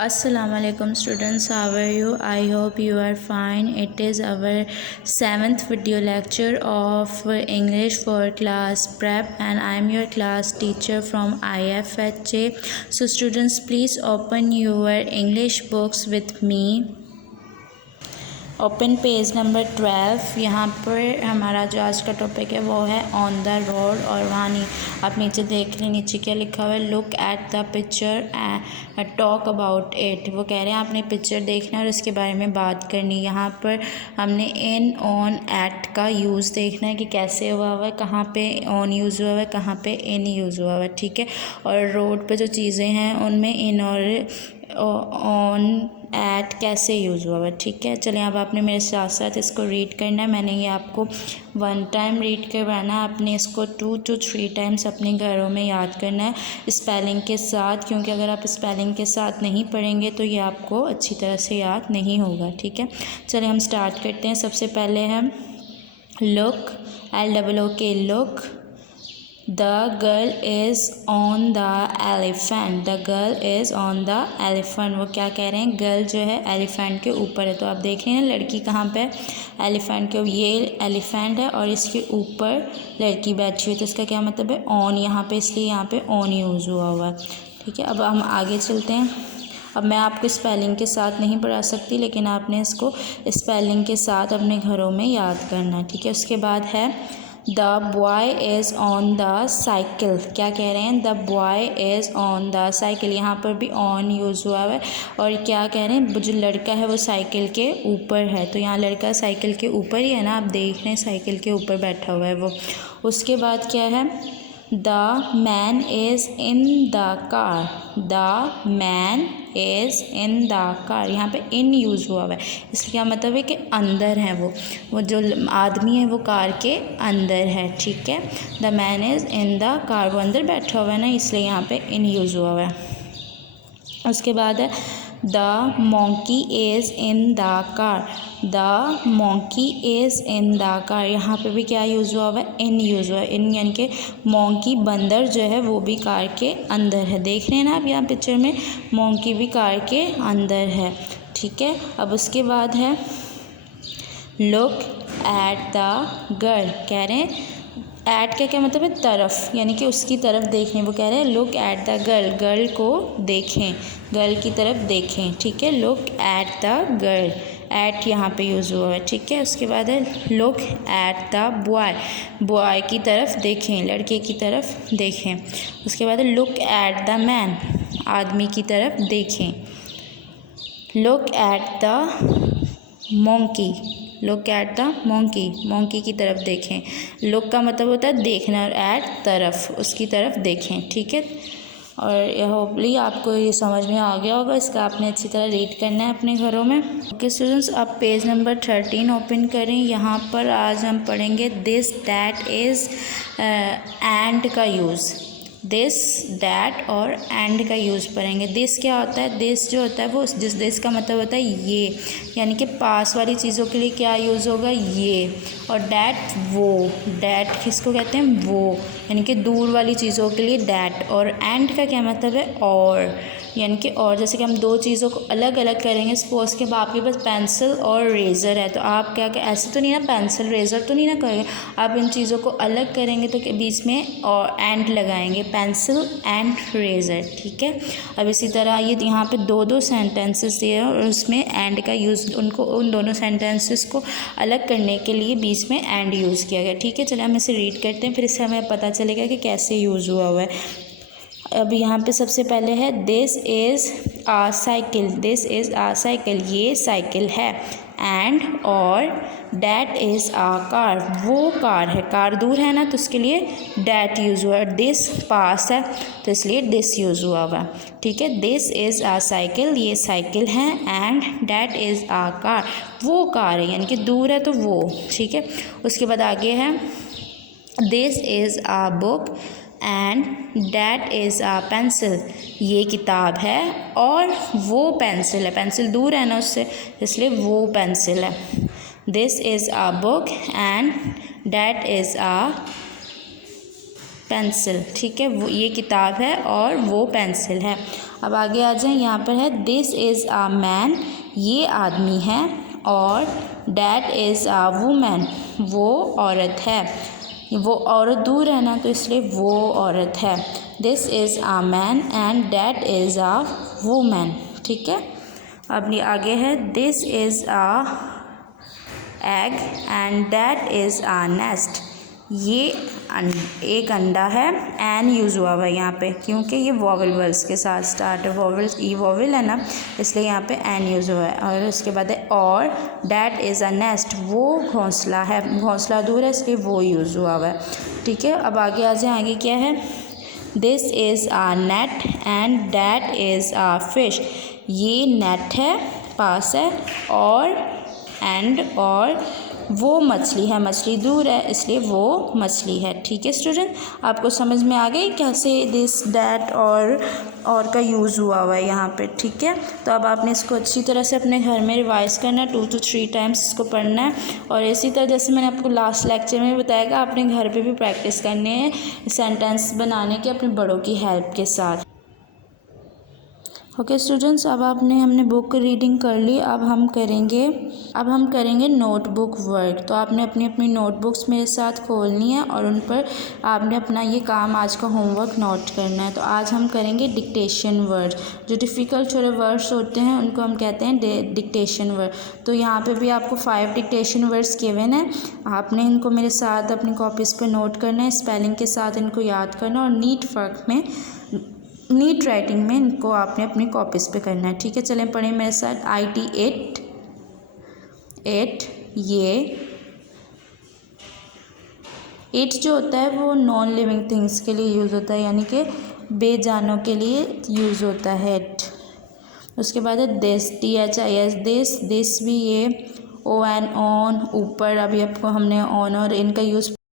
Assalamualaikum students, how are you? I hope you are fine. It is our 7th video lecture of English for class prep and I am your class teacher from IFHJ. So students, please open your English books with me. Open page number 12। यहाँ पर हमारा जो आज का topic है वो है on the road. और वहाँ आप नीचे देख लें, नीचे क्या लिखा हुआ है, look at the picture and talk about it. वो कह रहे हैं आपने पिक्चर देखना है और उसके बारे में बात करनी। यहाँ पर हमने इन, ऑन, एट का यूज़ देखना है कि कैसे हुआ है, कहाँ पे ऑन यूज़ हुआ है, कहाँ पे इन यूज़ हुआ है, ठीक है। और रोड पे जो चीज़ें हैं उनमें इन और ऑन, एट कैसे यूज़ हुआ है, ठीक है। चलें अब आपने मेरे साथ साथ इसको रीड करना है। मैंने ये आपको 1 टाइम रीड करवाना है, आपने इसको 2 to 3 टाइम्स अपने घरों में याद करना है स्पेलिंग के साथ, क्योंकि अगर आप स्पेलिंग के साथ नहीं पढ़ेंगे तो ये आपको अच्छी तरह से याद नहीं होगा, ठीक है। चलें हम स्टार्ट करते हैं। सबसे पहले है look, LOOK, look. The girl is on the elephant, the girl is on the elephant. वो क्या कह रहे हैं, गर्ल जो है एलिफेंट के ऊपर है। तो आप देख रहे हैं लड़की कहाँ पे है, एलिफेंट के। ये एलिफेंट है और इसके ऊपर लड़की बैठी हुई है, तो इसका क्या मतलब है, ऑन यहाँ पे, इसलिए यहाँ पे ऑन यूज़ हुआ है, ठीक है। अब हम आगे चलते हैं। अब मैं आपको स्पेलिंग के साथ नहीं पढ़ा सकती, लेकिन आपने इसको स्पेलिंग के साथ अपने घरों में याद करना है, ठीक है। उसके बाद है the boy is on the cycle. क्या कह रहे हैं, the boy is on the cycle. यहाँ पर भी ऑन यूज़ हुआ है और क्या कह रहे हैं, जो लड़का है वो साइकिल के ऊपर है। तो यहाँ लड़का साइकिल के ऊपर ही है ना, आप देख रहे हैं साइकिल के ऊपर बैठा हुआ है वो। उसके बाद क्या है, the man is in the car, the man is in the car. यहाँ पे इन यूज़ हुआ है, इसलिए क्या मतलब है कि अंदर है वो जो आदमी है वो कार के अंदर है, ठीक है। The man is in the car, वो अंदर बैठा हुआ है ना, इसलिए यहाँ पे इन यूज़ हुआ है। उसके बाद है the monkey is in the car, the monkey is in the car. यहाँ पे भी क्या यूज़ हुआ है, इन यूज़ हुआ है। इन यानी कि मोंकी बंदर जो है वो भी कार के अंदर है। देख रहे हैं ना आप यहाँ पिक्चर में, मोंकी भी कार के अंदर है, ठीक है। अब उसके बाद है लुक एट द गर्ल। कह रहे हैं एट का क्या मतलब है, तरफ, यानी कि उसकी तरफ देखने। वो कह रहे हैं look at the girl, girl को देखें, गर्ल की तरफ देखें, ठीक है। Look at the girl, at यहाँ पे यूज़ हुआ है, ठीक है। उसके बाद है look at the boy, boy की तरफ देखें, लड़के की तरफ देखें। उसके बाद है लुक एट द मैन, आदमी की तरफ देखें। Look at the monkey, look at the monkey, monkey की तरफ देखें। लुक का मतलब होता है देखना और एट तरफ, उसकी तरफ देखें, ठीक है। और होपली आपको ये समझ में आ गया होगा। इसका आपने अच्छी तरह रीड करना है अपने घरों में। ओके स्टूडेंट्स, आप पेज नंबर 13 ओपन करें। यहाँ पर आज हम पढ़ेंगे दिस, दैट, इज़, एंड का यूज़। दिस, दैट और एंड का यूज़ पढ़ेंगे। दिस क्या होता है, दिस जो होता है वो, जिस दिस का मतलब होता है ये, यानी कि पास वाली चीज़ों के लिए क्या यूज़ होगा, ये। और डैट वो, डैट किसको कहते हैं, वो, यानी कि दूर वाली चीज़ों के लिए डैट। और एंड का क्या मतलब है, और, यानी कि और। जैसे कि हम दो चीज़ों को अलग अलग करेंगे, सपोज़ के आपके पास पेंसिल और रेज़र है, तो आप क्या ऐसे तो नहीं ना, पेंसिल रेज़र तो नहीं ना करेंगे, आप इन चीज़ों को अलग करेंगे तो बीच में और एंड लगाएंगे, पेंसिल एंड रेज़र, ठीक है। अब इसी तरह ये यहाँ पे दो सेंटेंसेस दिए हैं और उसमें एंड का यूज़, उनको उन दोनों सेंटेंसेस को अलग करने के लिए बीच में एंड यूज़ किया गया, ठीक है। चलिए हम इसे रीड करते हैं, फिर इससे हमें पता चलेगा कि कैसे यूज़ हुआ है। अब यहाँ पे सबसे पहले है this is a cycle, this is a cycle, ये साइकिल है। एंड और डैट इज़ आ कार, वो कार है, कार दूर है ना तो उसके लिए डैट यूज़ हुआ है। दिस पास है तो इसलिए दिस यूज़ हुआ हुआ, ठीक है। दिस इज़ आ साइकिल, ये साइकिल है। And that is a car, वो कार है, यानी कि दूर है तो वो, ठीक है। उसके बाद आगे है this is a book and that is a pencil, ये किताब है और वो पेंसिल है, पेंसिल दूर है ना उससे, इसलिए वो पेंसिल है। This is a book and that is a pencil, ठीक है। वो ये किताब है और वो पेंसिल है। अब आगे आ जाएं, यहाँ पर है दिस इज़ अ मैन, ये आदमी है, और डैट इज़ अ वुमेन, वो औरत है। वो औरत दूर है ना, तो इसलिए वो औरत है। This is a man and that is a women. ठीक है, अब ये आगे है this is a egg and that is a nest, ये एक अंडा है। एन यूज़ हुआ हुआ है यहाँ पे, क्योंकि ये वॉवल वर्ड्स के साथ स्टार्ट है, वॉवल्स ई वॉवल है ना, इसलिए यहाँ पे एन यूज़ हुआ है। और उसके बाद है और डैट इज़ अ नेस्ट, वो घोंसला है, घोंसला दूर है इसलिए वो यूज़ हुआ हुआ है। ठीक है, अब आगे आ जाए, आगे क्या है, this is a net and that is a fish, ये नेट है, पास है, और वो मछली है, मछली दूर है इसलिए वो मछली है। ठीक है स्टूडेंट, आपको समझ में आ गई कैसे दिस डैट और का यूज़ हुआ है यहाँ पे। ठीक है, तो अब आपने इसको अच्छी तरह से अपने घर में रिवाइज करना है, 2 to 3 टाइम्स इसको पढ़ना है। और इसी तरह जैसे मैंने आपको लास्ट लेक्चर में बताया, आपने घर पे भी प्रैक्टिस करनी है सेंटेंस बनाने के अपने बड़ों की हेल्प के साथ। ओके स्टूडेंट्स, अब हमने बुक रीडिंग कर ली, अब हम करेंगे नोटबुक वर्क। तो आपने अपनी अपनी नोटबुक्स मेरे साथ खोलनी है और उन पर आपने अपना ये काम आज का होमवर्क नोट करना है। तो आज हम करेंगे डिक्टेशन वर्ड, जो डिफ़िकल्ट थोड़े वर्ड्स होते हैं उनको हम कहते हैं डिक्टेशन वर्ड। तो यहाँ पे भी आपको 5 डिक्टेशन वर्ड्स गिवन है, आपने इनको मेरे साथ अपनी कॉपीज़ पर नोट करना है, स्पेलिंग के साथ इनको याद करना और नीट राइटिंग में इनको आपने अपनी कॉपीज़ पे करना है। ठीक है, चलें पढ़ें मेरे साथ। IT इट, ये इट जो होता है वो नॉन लिविंग थिंग्स के लिए यूज़ होता है, यानी कि बेजानों के लिए यूज़ होता है इट। उसके बाद है दिस, THIS, दिस भी ये ON ऑन, ऊपर अभी आपको हमने ऑन और इनका यूज़